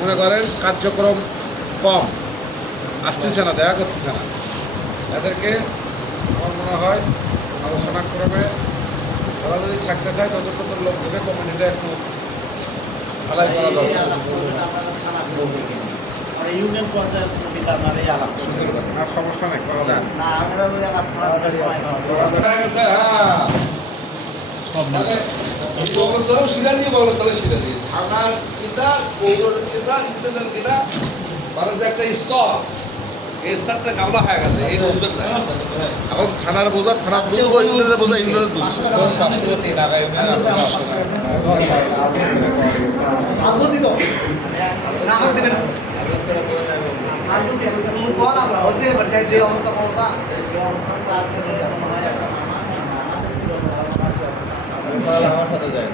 মনে করেন কার্যক্রম কম, আসতেছে না, দেখা করতেছে না, এদেরকে আমার মনে হয় আলোচনা ক্রমে ওরা যদি থাকতে চায় নতুন নতুন লোকদেরকে কমিউনিটি একটু ঢালাই করা দরকার। ইউনিয়ন পর্যায়ের কমিটি আপনার এই আলাপ না, সমস্যা নেই, করা যায়। না আমরা ওই আলাপ শোনার সময় সিরাজি বলো তাহলে সিরাজি থানার কিটা পৌরের কিটা ইন্টারনাল কিটা মানে যে একটা স্তর, এই স্তরটা গামলা হয়ে গেছে, এই বুঝবেন না। এখন থানার বোঝা থানার বুঝবো, ইন্টারনেটের বোঝা ইন্টারনেট বুঝবো। আমার সাথে যায়